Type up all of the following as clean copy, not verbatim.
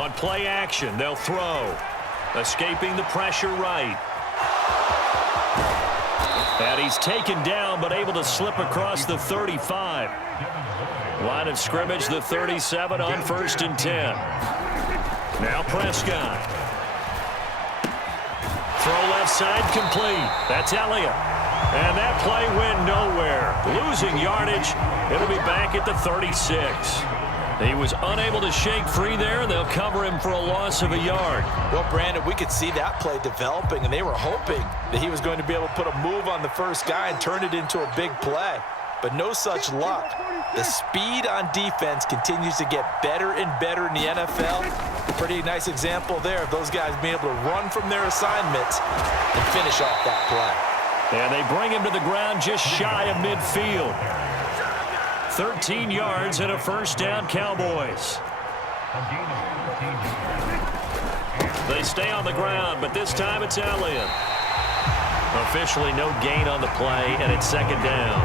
On play action, they'll throw. Escaping the pressure right. And he's taken down, but able to slip across the 35. Line of scrimmage, the 37 on 1st and 10. Now Prescott. Throw left side complete. That's Elliott. And that play went nowhere. Losing yardage. It'll be back at the 36. He was unable to shake free there. They'll cover him for a loss of a yard. Well, Brandon, we could see that play developing, and they were hoping that he was going to be able to put a move on the first guy and turn it into a big play. But no such luck. The speed on defense continues to get better and better in the NFL. Pretty nice example there of those guys being able to run from their assignments and finish off that play. And they bring him to the ground just shy of midfield. 13 yards and a first down, Cowboys. They stay on the ground, but this time it's Elliott. Officially no gain on the play, and it's 2nd down.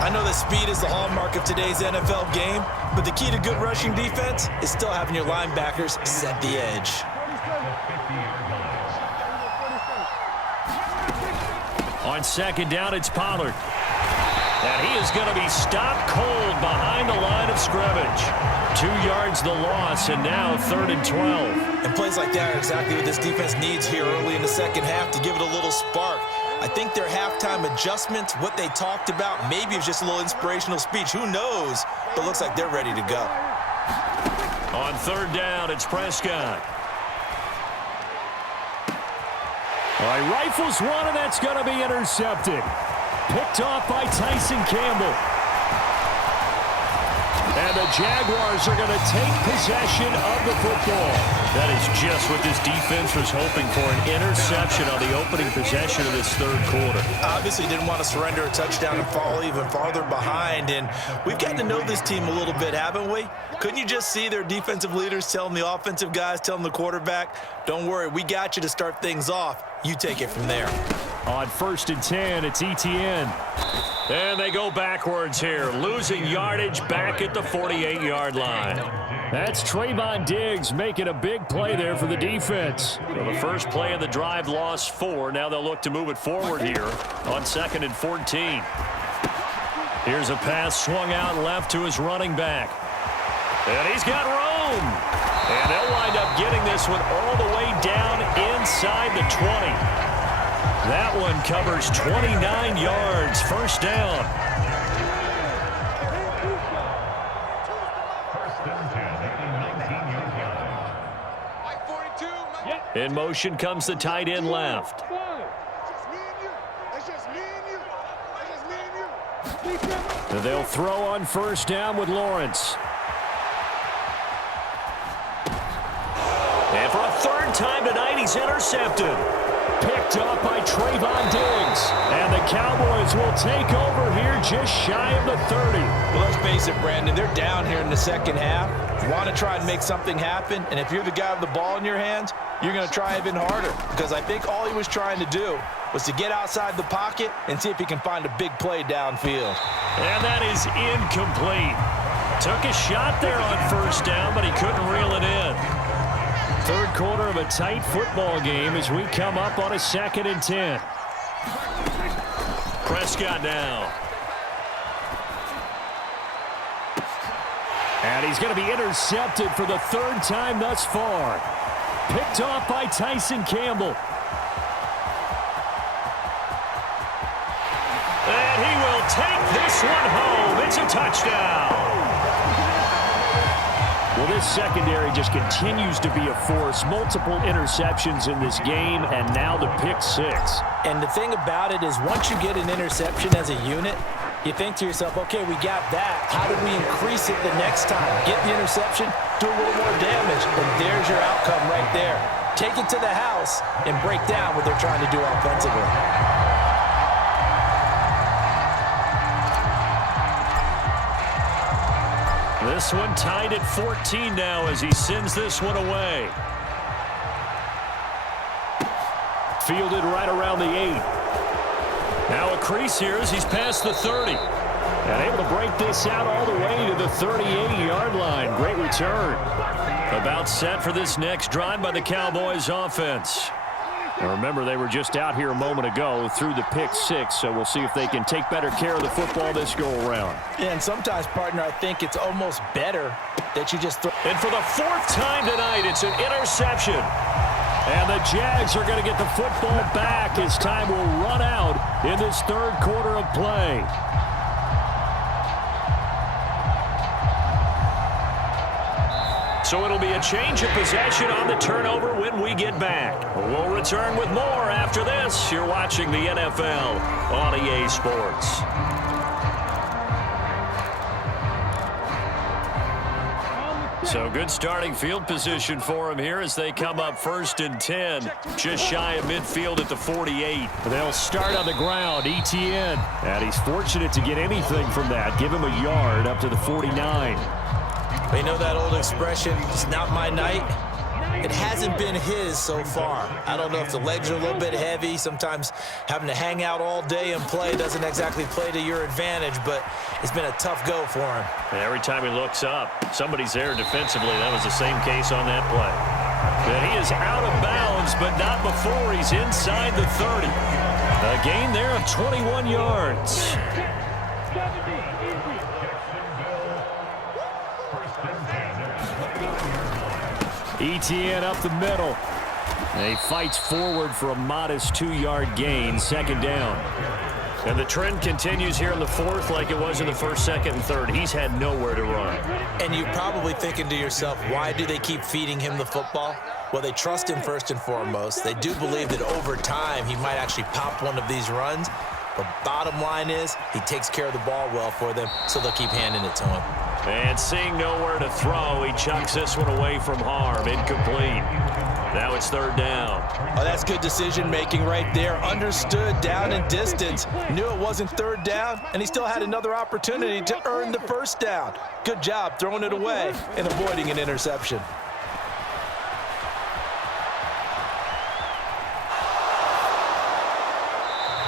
I know that speed is the hallmark of today's NFL game, but the key to good rushing defense is still having your linebackers set the edge. On 2nd down, it's Pollard. And he is going to be stopped cold behind the line of scrimmage. 2 yards the loss, and now 3rd and 12. And plays like that are exactly what this defense needs here early in the second half to give it a little spark. I think their halftime adjustments, what they talked about, maybe it was just a little inspirational speech. Who knows? But it looks like they're ready to go. On 3rd down, it's Prescott. All right, rifles one, and that's going to be intercepted. Picked off by Tyson Campbell. And the Jaguars are going to take possession of the football. That is just what this defense was hoping for, an interception on the opening possession of this 3rd quarter. Obviously didn't want to surrender a touchdown and fall even farther behind. And we've gotten to know this team a little bit, haven't we? Couldn't you just see their defensive leaders telling the offensive guys, telling the quarterback, don't worry, we got you to start things off. You take it from there. On 1st and 10, it's Etienne. And they go backwards here, losing yardage back at the 48-yard line. That's Trayvon Diggs making a big play there for the defense. So the first play of the drive lost 4. Now they'll look to move it forward here on 2nd and 14. Here's a pass swung out left to his running back. And he's got room. And they'll wind up getting this one all the way down inside the 20. That one covers 29 yards, first down. In motion comes the tight end left. They'll throw on 1st down with Lawrence. And for a 3rd time tonight, he's intercepted. Picked up by Trayvon Diggs. And the Cowboys will take over here just shy of the 30. Well, let's face it, Brandon. They're down here in the second half. You want to try and make something happen. And if you're the guy with the ball in your hands, you're going to try even harder. Because I think all he was trying to do was to get outside the pocket and see if he can find a big play downfield. And that is incomplete. Took a shot there on 1st down, but he couldn't reel it in. 3rd quarter of a tight football game as we come up on a 2nd and 10. Prescott now. And he's going to be intercepted for the 3rd time thus far. Picked off by Tyson Campbell. And he will take this one home. It's a touchdown. Well, this secondary just continues to be a force. Multiple interceptions in this game, and now the pick 6. And the thing about it is once you get an interception as a unit, you think to yourself, okay, we got that. How do we increase it the next time? Get the interception, do a little more damage, and there's your outcome right there. Take it to the house and break down what they're trying to do offensively. This one tied at 14 now as he sends this one away. Fielded right around the 8. Now a crease here as he's past the 30. And able to break this out all the way to the 38-yard line. Great return. About set for this next drive by the Cowboys offense. Now remember, they were just out here a moment ago through the pick six, so we'll see if they can take better care of the football this go-around. Yeah, and sometimes, partner, I think it's almost better that you just throw. And for the fourth time tonight, it's an interception. And the Jags are going to get the football back as time will run out in this third quarter of play. So it'll be a change of possession on the turnover when we get back. We'll return with more after this. You're watching the NFL on EA Sports. So good starting field position for him here as they come up 1st and 10. Just shy of midfield at the 48. They'll start on the ground, ETN. And he's fortunate to get anything from that. Give him a yard up to the 49. You know that old expression, it's not my night? It hasn't been his so far. I don't know if the legs are a little bit heavy. Sometimes having to hang out all day and play doesn't exactly play to your advantage, but it's been a tough go for him. And every time he looks up, somebody's there defensively. That was the same case on that play. But he is out of bounds, but not before he's inside the 30. A gain there of 21 yards. ETN up the middle. He fights forward for a modest 2-yard gain, 2nd down. And the trend continues here in the 4th like it was in the 1st, 2nd, and 3rd. He's had nowhere to run. And you're probably thinking to yourself, why do they keep feeding him the football? Well, they trust him first and foremost. They do believe that over time he might actually pop one of these runs. But bottom line is he takes care of the ball well for them, so they'll keep handing it to him. And seeing nowhere to throw, he chucks this one away from harm. Incomplete. Now it's 3rd down. Oh, that's good decision-making right there. Understood down and distance. Knew it wasn't 3rd down, and he still had another opportunity to earn the 1st down. Good job throwing it away and avoiding an interception.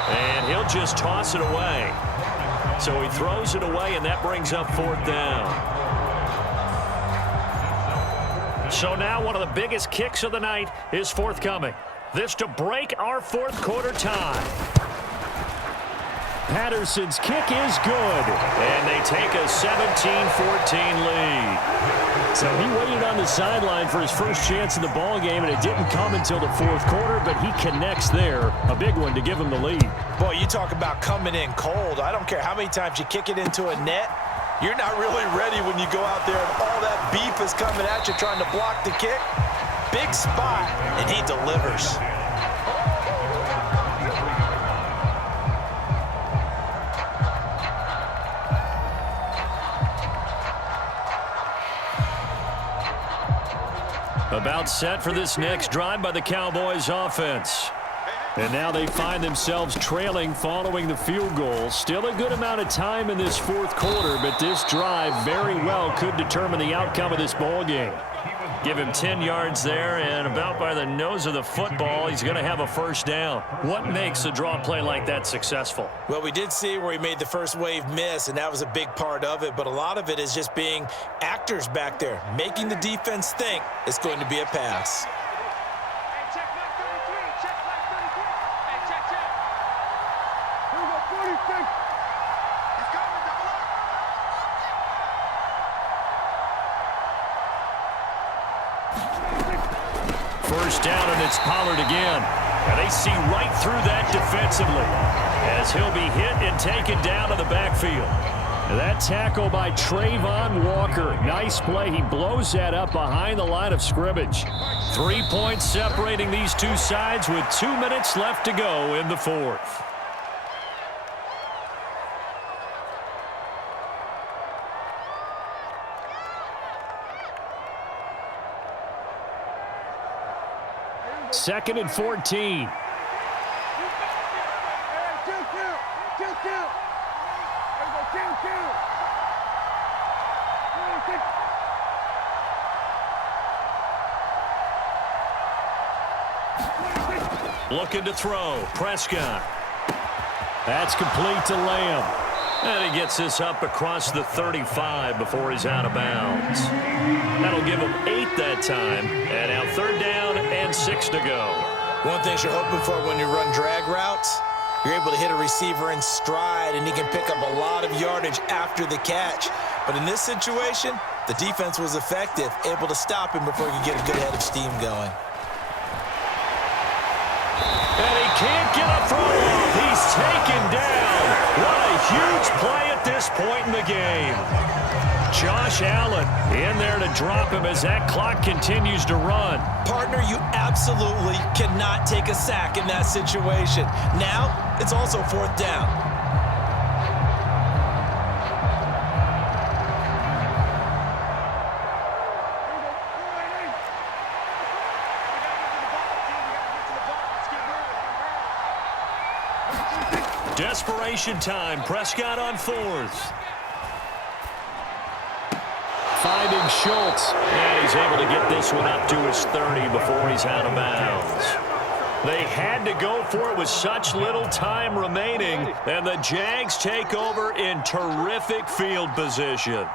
And he'll just toss it away. So he throws it away, and that brings up 4th down. So now one of the biggest kicks of the night is forthcoming. This to break our 4th quarter tie. Patterson's kick is good. And they take a 17-14 lead. So he waited on the sideline for his first chance in the ball game, and it didn't come until the 4th quarter, but he connects there. A big one to give him the lead. Boy, you talk about coming in cold. I don't care how many times you kick it into a net. You're not really ready when you go out there and all that beef is coming at you trying to block the kick. Big spot, and he delivers. About set for this next drive by the Cowboys offense. And now they find themselves trailing following the field goal. Still a good amount of time in this 4th quarter, but this drive very well could determine the outcome of this ball game. Give him 10 yards there, and about by the nose of the football, he's going to have a 1st down. What makes a draw play like that successful? Well, we did see where he made the first wave miss, and that was a big part of it, but a lot of it is just being actors back there, making the defense think it's going to be a pass. First down, and it's Pollard again. And they see right through that defensively as he'll be hit and taken down to the backfield. That tackle by Trayvon Walker. Nice play. He blows that up behind the line of scrimmage. 3 points separating these two sides with 2 minutes left to go in the 4th. Second and 14. Looking to throw. Prescott. That's complete to Lamb. And he gets this up across the 35 before he's out of bounds. That'll give him 8 that time. And now 3rd down and 6 to go. One thing you're hoping for when you run drag routes, you're able to hit a receiver in stride, and he can pick up a lot of yardage after the catch. But in this situation, the defense was effective, able to stop him before he could get a good head of steam going. And he can't get a throw off. He's taken down. What a huge play at this point in the game. Josh Allen in there to drop him as that clock continues to run. Partner, you absolutely cannot take a sack in that situation. Now, it's also 4th down. Desperation time. Prescott on 4th. Finding Schultz. And he's able to get this one up to his 30 before he's out of bounds. They had to go for it with such little time remaining, and the Jags take over in terrific field position.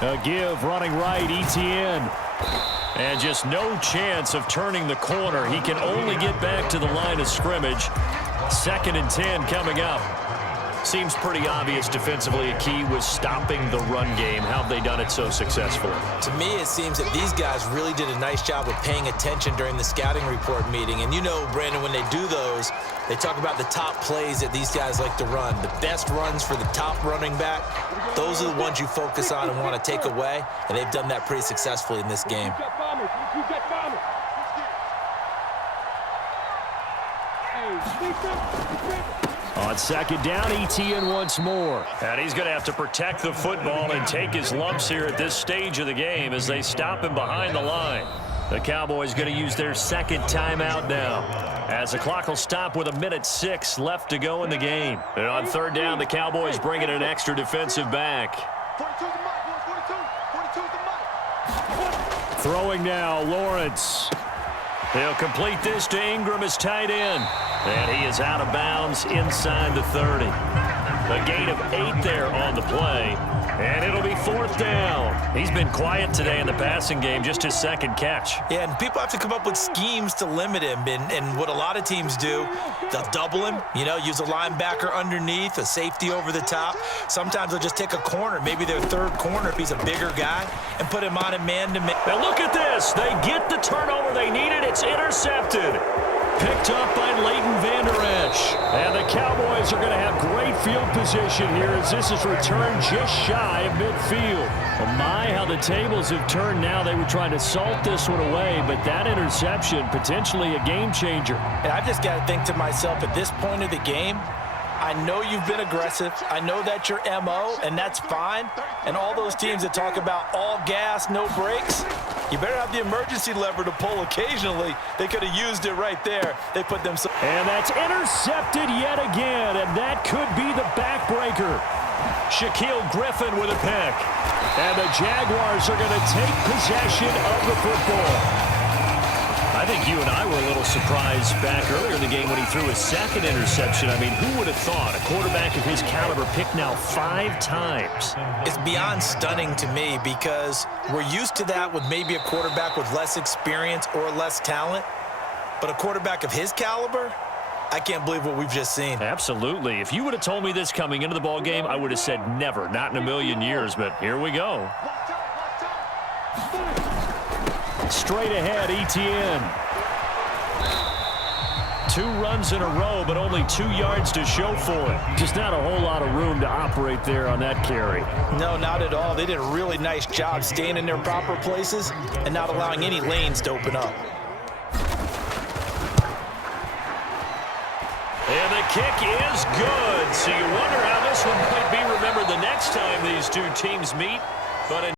A give running right, Etienne. And just no chance of turning the corner. He can only get back to the line of scrimmage. 2nd and 10 coming up. Seems pretty obvious defensively a key was stopping the run game. How have they done it so successfully? To me, it seems that these guys really did a nice job of paying attention during the scouting report meeting. And you know, Brandon, when they do those, they talk about the top plays that these guys like to run. The best runs for the top running back, those are the ones you focus on and want to take away. And they've done that pretty successfully in this game. On 2nd down, Etienne once more. And he's going to have to protect the football and take his lumps here at this stage of the game as they stop him behind the line. The Cowboys going to use their 2nd timeout now, as the clock will stop with 1:06 left to go in the game. And on 3rd down, the Cowboys bring in an extra defensive back. Throwing now, Lawrence. He'll complete this to Ingram as tight end. And he is out of bounds inside the 30. A gain of 8 there on the play. And it'll be 4th down. He's been quiet today in the passing game, just his 2nd catch. Yeah, and people have to come up with schemes to limit him. And what a lot of teams do, they'll double him, use a linebacker underneath, a safety over the top. Sometimes they'll just take a corner, maybe their 3rd corner if he's a bigger guy, and put him on a man-to-man. Now look at this. They get the turnover they needed. It's intercepted. Picked up by Leighton Vander Esch. And the Cowboys are going to have great field position here as this is returned just shy of midfield. Well, my, how the tables have turned now. They were trying to salt this one away, but that interception, potentially a game changer. And I've just got to think to myself, at this point of the game, I know you've been aggressive. I know that's your MO, and that's fine. And all those teams that talk about all gas, no brakes, you better have the emergency lever to pull occasionally. They could have used it right there. They put them. And that's intercepted yet again, and that could be the backbreaker. Shaquille Griffin with a pick. And the Jaguars are going to take possession of the football. I think you and I were a little surprised back earlier in the game when he threw his 2nd interception. I mean, who would have thought a quarterback of his caliber picked now 5 times? It's beyond stunning to me because we're used to that with maybe a quarterback with less experience or less talent. But a quarterback of his caliber, I can't believe what we've just seen. Absolutely. If you would have told me this coming into the ball game, I would have said never, not in a million years. But here we go. Straight ahead, Etienne. 2 runs in a row, but only 2 yards to show for it. Just not a whole lot of room to operate there on that carry. No, not at all. They did a really nice job staying in their proper places and not allowing any lanes to open up. And the kick is good. So you wonder how this one might be remembered the next time these two teams meet. But